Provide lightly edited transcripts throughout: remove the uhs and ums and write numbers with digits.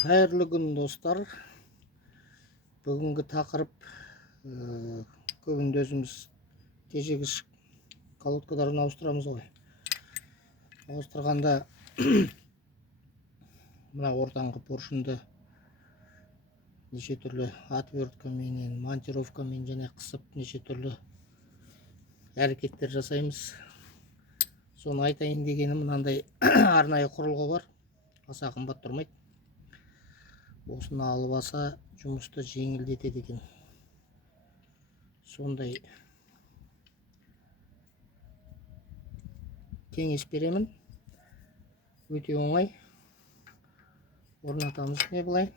Қайырлы күн достар. Бүгінгі тақырып көбінде өзіміз тежегіш колодкаларын ауыстырамыз ғой. Ауыстырғанда мына ортаңғы поршынды неше түрлі отверткамен, монтировкамен және қысып неше түрлі әрекеттер жасаймыз. Соны айтайын дегенім, мынандай арнайы құрылғы бар. Аса қымбат тұрмайды. Осыны алып алса жұмысты жеңілдетеді екен. Сондай кеңес беремін. Өте оңай. Орнатамыз не былай.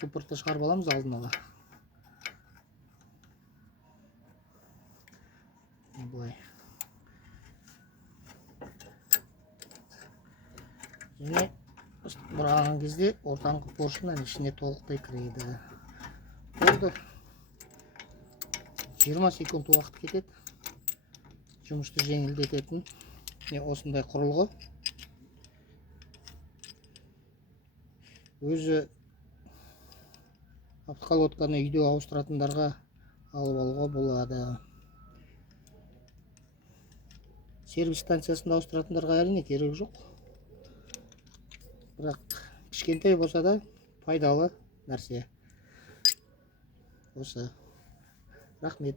Суппортты шығарып аламыз алдын ала. Былай. Және бұраған кезде ортаңғы поршынның ішіне толықтай кіреді. Болды. 20 секунд уақыт кетеді. Жұмысты жеңілдететін осындай құрылғы. Өзі автоколодканы үйде ауыстыратындарға алып алуға болады. Сервис станциясында ауыстыратындарға әрине керек жоқ. Бірақ кішкентай болса да пайдалы нәрсе. Осы. Рахмет.